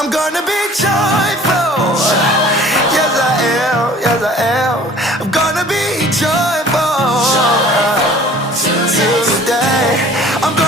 I'm gonna be joyful. Yes, I am. Yes, I am. I'm gonna be joyful today. I'm gonna